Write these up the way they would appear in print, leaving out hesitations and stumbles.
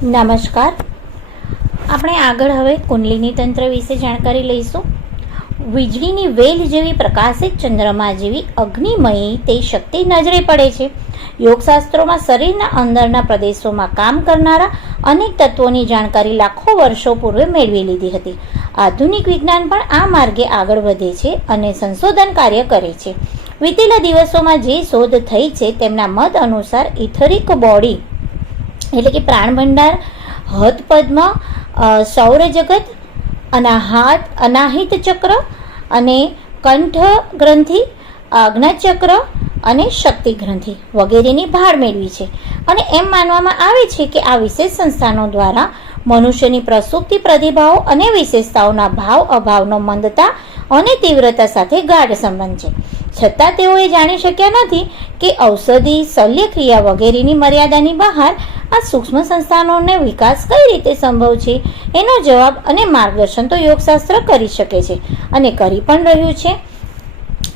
નમસ્કાર. આપણે આગળ હવે કુંડલિની તંત્ર વિશે જાણકારી લઈશું. વીજળીની વેલ જેવી પ્રકાશિત ચંદ્રમા જેવી અગ્નિમયી તે શક્તિ નજરે પડે છે. યોગશાસ્ત્રોમાં શરીરના અંદરના પ્રદેશોમાં કામ કરનારા અનેક તત્વોની જાણકારી લાખો વર્ષો પૂર્વે મેળવી લીધી હતી. આધુનિક વિજ્ઞાન પણ આ માર્ગે આગળ વધે છે અને સંશોધન કાર્ય કરે છે. વીતેલા દિવસોમાં જે શોધ થઈ છે તેમના મત અનુસાર ઇથરિક બોડી એટલે કે પ્રાણભંડાર, હદપદ્મ, સૌરજગત, અનાહિત ચક્ર અને કંઠ ગ્રંથિ, આજ્ઞાચક્ર અને શક્તિ ગ્રંથિ વગેરેની ભાળ મેળવી છે. અને એમ માનવામાં આવે છે કે આ વિશેષ સંસ્થાનો દ્વારા મનુષ્યની પ્રસુપ્તિ પ્રતિભાવો અને વિશેષતાઓના ભાવ અભાવનો મંદતા અને તીવ્રતા સાથે ગાઢ સંબંધ છે. છતાં તેઓએ જાણી શક્યા નથી કે ઔષધિ, શલ્યક્રિયા વગેરેની મર્યાદાની બહાર આ સૂક્ષ્મ સંસ્થાનોનો વિકાસ કઈ રીતે સંભવ છે એનો જવાબ અને માર્ગદર્શન તો યોગશાસ્ત્ર કરી શકે છે અને કરી પણ રહ્યું છે.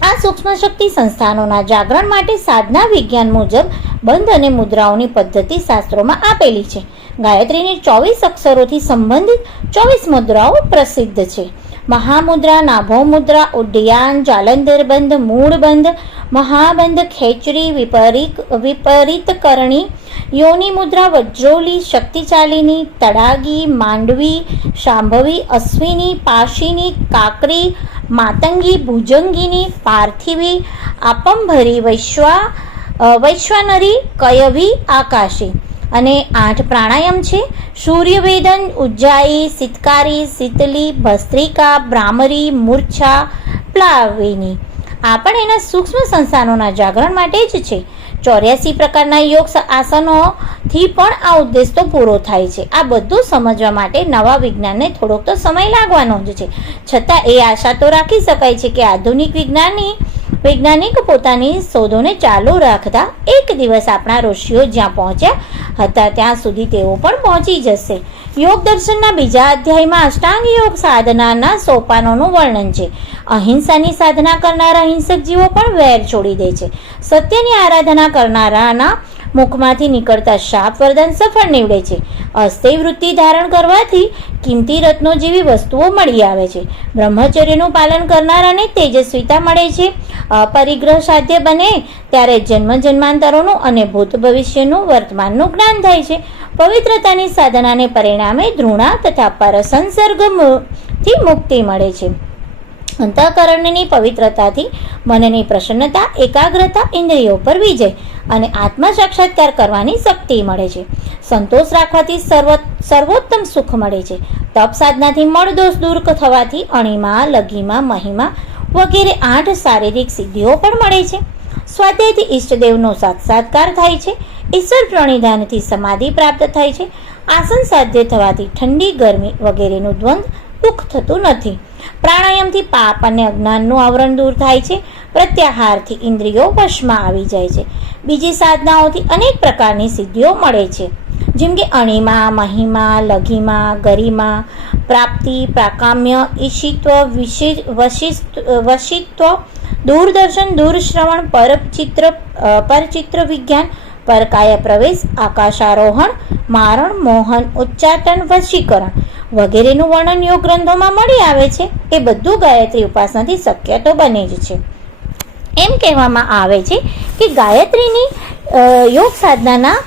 આ સૂક્ષ્મ શક્તિ સંસ્થાનોના જાગરણ માટે સાધના વિજ્ઞાન મુજબ બંધ અને મુદ્રાઓની પદ્ધતિ શાસ્ત્રોમાં આપેલી છે. ગાયત્રીની 24 અક્ષરોથી સંબંધિત 24 મુદ્રાઓ પ્રસિદ્ધ છે. મહામુદ્રા, નાભો મુદ્રા, ઉડ્ડયાન, જાલંધર બંધ, મૂળ બંધ, મહાબંધ, ખેચરી, વિપરીત કરણી, યોની મુદ્રા, વજ્રોલી, શક્તિચાલિની, તડાગી, માંડવી, શાંભવી, અશ્વિની, પાશિની, કાકરી, માતંગી, ભુજંગીની, પાર્થિવી, આપંભરી, વૈશ્વાનરી, કયવી, આકાશી. અને 8 પ્રાણાયામ છે. સૂર્યવેદન, ઉજ્જાઈ, સિતકારી, શીતલી, ભસ્ત્રિકા, ભ્રામરી, મૂર્છા, પ્લાવિની. આ પણ એના સૂક્ષ્મ સંસ્થાનોના જાગરણ માટે જ છે. 84 પ્રકારના યોગ આસનોથી પણ આ ઉદ્દેશ તો પૂરો થાય છે. આ બધું સમજવા માટે નવા વિજ્ઞાનને થોડોક તો સમય લાગવાનો જ છે. છતાં એ આશા તો રાખી શકાય છે કે આધુનિક વૈજ્ઞાનિક પોતાની શોધોને ચાલુ રાખતા એક દિવસ આપણા ઋષિઓ જ્યાં પહોંચ્યા હતા ત્યાં સુધી તેઓ પણ પહોંચી જશે. યોગ દર્શનના બીજા અધ્યાયમાં અષ્ટાંગ યોગ સાધનાના સોપાનોનું વર્ણન છે. અહિંસાની સાધના કરનારા હિંસક જીવો પણ વેર છોડી દે છે. સત્યની આરાધના કરનારાના મુખમાંથી નીકળતા શાપ વરદાન સફળ નીવડે છે. અસ્થેય વૃત્તિ ધારણ કરવાથી કિંમતી રત્નો જેવી વસ્તુઓ મળી આવે છે. બ્રહ્મચર્યનું પાલન કરનારાને તેજસ્વીતા મળે છે. અપરિગ્રહ સાધ્ય બને ત્યારે જન્માંતરોનું અને ભૂત ભવિષ્યનું વર્તમાનનું જ્ઞાન થાય છે. પવિત્રતાની સાધનાને પરિણામે ધૃણા તથા પરસંસર્ગથી મુક્તિ મળે છે. અંતઃકરણની પવિત્રતાથી મનની પ્રસન્નતા, એકાગ્રતા, ઇન્દ્રિયો પર વિજય અને આત્મા સાક્ષાત્કાર કરવાની શક્તિ મળે છે. સંતોષ રાખવાથી સર્વોત્તમ સુખ મળે છે. તપ સાધનાથી મળદોષ દૂર થવાથી અણિમા, લઘિમા, મહિમા વગેરે 8 શારીરિક સિદ્ધિઓ પણ મળે છે. સ્વાધ્યાયથી ઈષ્ટદેવનો સાક્ષાત્કાર થાય છે. ઈશ્વર પ્રણિધાનથી સમાધિ પ્રાપ્ત થાય છે. આસન સાધ્ય થવાથી ઠંડી, ગરમી વગેરેનું દ્વંદ દુઃખ થતું નથી. પ્રાણાયામથી પાપ અને અજ્ઞાનનું આવરણ દૂર થાય છે. પ્રત્યાહારથી ઇન્દ્રિયો વશમાં આવી જાય છે. બીજી સાધનાઓથી અનેક પ્રકારની સિદ્ધિઓ મળે છે, જેમ કે અણિમા, મહિમા, લઘિમા, ગરિમા, પ્રાપ્તિ, પ્રાકામ્ય, ઈશિત્વ, વશિત્વ, દૂરદર્શન, દૂરશ્રવણ, પરચિત્ર વિજ્ઞાન, પરકાય પ્રવેશ, આકાશારોહણ, મારણ, મોહન, ઉચ્ચાટન, વશીકરણ વગેરેનું વર્ણન યોગ ગ્રંથોમાં મળી આવે છે. એ બધું ગાયત્રી ઉપાસનાથી શક્ય તો બને જ છે. એમ કહેવામાં આવે છે કે ગાયત્રીની યોગ સાધનાના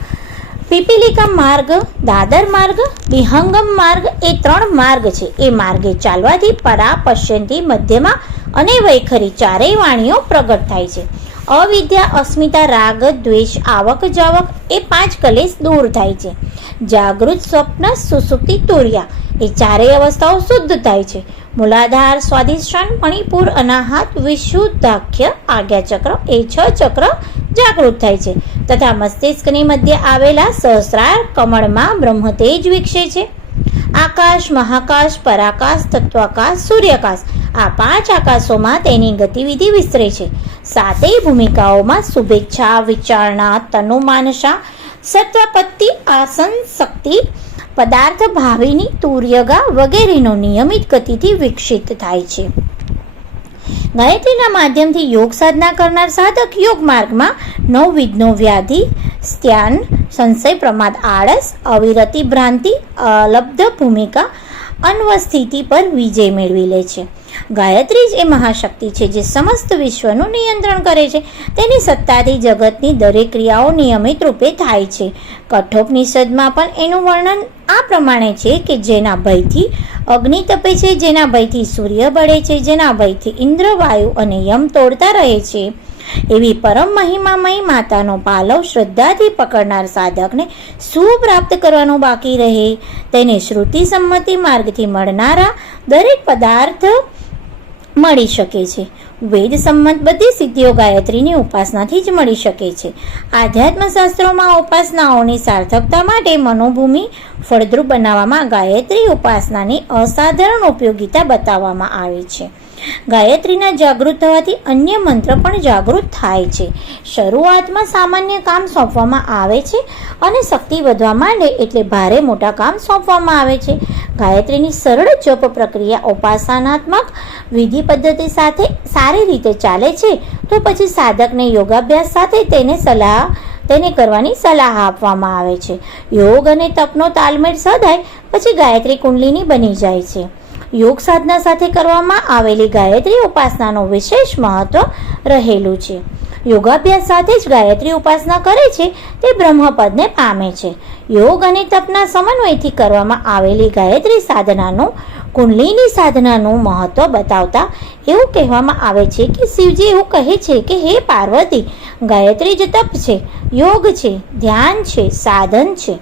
પીપીલિકા માર્ગ, દાદર માર્ગ, વિહંગમ માર્ગ એ 3 માર્ગ છે. એ માર્ગે ચાલવાથી પરા, પશ્યંતી, મધ્યમાં અને વૈખરી 4 વાણીઓ પ્રગટ થાય છે. અવિદ્યા, અસ્મિતા, રાગ, દ્વેષ, આવક, જાવક એ 5 કલેશ દૂર થાય છે. જાગૃત, સ્વપ્ન, સુષુપ્તિ, તુર્યા એ 4 અવસ્થાઓ શુદ્ધ થાય છે. મૂલાધાર, સ્વાધિષ્ઠાન, મણિપુર, અનાહત, વિશુદ્ધાખ્ય, આજ્ઞાચક્ર એ 6 ચક્ર જાગૃત થાય છે. તથા મસ્તિષ્કની મધ્ય આવેલા સહસ્રાર કમળમાં બ્રહ્મતેજ વિકસે છે. આકાશ, મહાકાશ, પરાકાશ, તત્વાકાશ, સૂર્યાકાશ આ 5 આકાશોમાં તેની ગતિવિધિ વિસ્તરે છે. 7 ભૂમિકાઓમાં શુભેચ્છા, વિચારણા, તનુમાનસા, સત્વપત્તિ, આસન, શક્તિ, પદાર્થ ભાવિની, તુર્યગા વગેરેનો નિયમિત ગતિથી વિકસિત થાય છે. ગાયત્રીના માધ્યમથી યોગ સાધના કરનાર સાધક યોગ માર્ગમાં 9 વિધ્નો, વ્યાધિ, સ્ત્યાન, સંશય, પ્રમાદ, આળસ, અવિરતિ, ભ્રાંતિ, અલબ્ધ ભૂમિકા, અન્વસ્થિતિ પર વિજય મેળવી લે છે. ગાયત્રી જ એ મહાશક્તિ છે જે સમસ્ત વિશ્વનું નિયંત્રણ કરે છે. તેની સત્તાથી જગતની દરેક ક્રિયાઓ નિયમિત રૂપે થાય છે. કઠોપનિષદમાં પણ એનું વર્ણન આ પ્રમાણે છે કે જેના ભયથી અગ્નિ તપે છે, જેના ભયથી સૂર્ય બળે છે, જેના ભયથી ઇન્દ્ર, વાયુ અને યમ તોડતા રહે છે, એવી પરમ મહિમામય માતાનો પાલવ શ્રદ્ધાથી પકડનાર સાધકને શું પ્રાપ્ત કરવાનું બાકી રહે? તેને શ્રુતિ સંમતિ માર્ગથી મળનારા દરેક પદાર્થ મળી શકે છે. વેદ સંમત બધી સિદ્ધિઓ ગાયત્રીની ઉપાસનાથી જ મળી શકે છે. આધ્યાત્મ શાસ્ત્રોમાં ઉપાસનાઓની સાર્થકતા માટે મનોભૂમિ ફળદ્રુપ બનાવવામાં ગાયત્રી ઉપાસનાની અસાધારણ ઉપયોગિતા બતાવવામાં આવી છે. ગાયત્રીના જાગૃત થવાથી અન્ય મંત્ર પણ જાગૃત થાય છે. શરૂઆતમાં સામાન્ય કામ સોંપવામાં આવે છે અને શક્તિ વધવા માંડે એટલે ભારે મોટા કામ સોંપવામાં આવે છે. ગાયત્રીની સરળ જપ પ્રક્રિયા ઉપાસનાત્મક વિધિ પદ્ધતિ સાથે સારી રીતે ચાલે છે તો પછી સાધકને યોગાભ્યાસ સાથે તેને કરવાની સલાહ આપવામાં આવે છે. યોગ અને તપનો તાલમેળ સધાય પછી ગાયત્રી કુંડલિની બની જાય છે. યોગ સાધના સાથે કરવામાં આવેલી ગાયત્રી ઉપાસનાનું વિશેષ મહત્વ રહેલું છે. યોગાભ્યાસ સાથે જ ગાયત્રી ઉપાસના કરે છે તે બ્રહ્મપદને પામે છે. યોગ અને તપના સમન્વયથી કરવામાં આવેલી ગાયત્રી સાધનાનું કુંડલિની સાધનાનું મહત્વ બતાવતા એવું કહેવામાં આવે છે કે શિવજી એવું કહે છે કે હે પાર્વતી, ગાયત્રી જ તપ છે, યોગ છે, ધ્યાન છે, સાધન છે.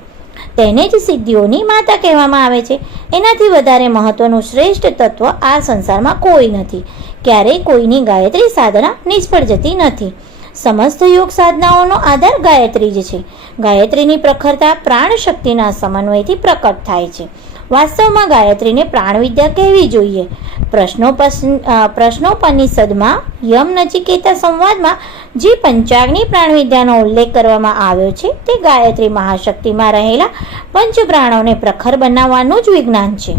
તેને જ સિદ્ધિઓની માતા કહેવામાં આવે છે. એનાથી વધારે મહત્વનું શ્રેષ્ઠ તત્વ આ સંસારમાં કોઈ નથી. ક્યારેય કોઈની ગાયત્રી સાધના નિષ્ફળ જતી નથી. સમસ્ત યોગ સાધનાઓનો આધાર ગાયત્રી જ છે. ગાયત્રીની પ્રખરતા પ્રાણ શક્તિના સમન્વયથી પ્રકટ થાય છે. વાસ્તવમાં ગાયત્રીને પ્રાણવિદ્યા કહેવી જોઈએ. પ્રશ્નોપનિષદમાં યમ નચિકેતા સંવાદમાં જે પંચાગ્નિ પ્રાણવિદ્યાનો ઉલ્લેખ કરવામાં આવ્યો છે તે ગાયત્રી મહાશક્તિમાં રહેલા પંચપ્રાણોને પ્રખર બનાવવાનું જ વિજ્ઞાન છે.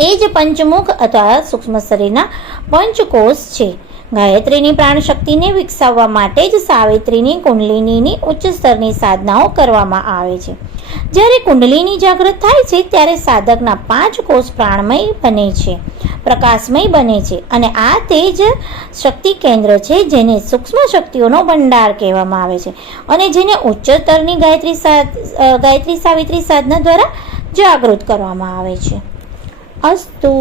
એ જ પંચમુખ અથવા સૂક્ષ્મ શરીરના પંચકોષ છે. ગાયત્રીની પ્રાણશક્તિને વિકસાવવા માટે જ સાવિત્રીની કુંડલિનીની ઉચ્ચ સ્તરની સાધનાઓ કરવામાં આવે છે. જ્યારે કુંડલિની જાગૃત થાય છે ત્યારે સાધકના 5 કોષ પ્રાણમય બને છે, પ્રકાશમય બને છે અને આ તે જ શક્તિ કેન્દ્ર છે જેને સૂક્ષ્મ શક્તિઓનો ભંડાર કહેવામાં આવે છે અને જેને ઉચ્ચ સ્તરની ગાયત્રી સાવિત્રી સાધના દ્વારા જાગૃત કરવામાં આવે છે. અસ્તુ.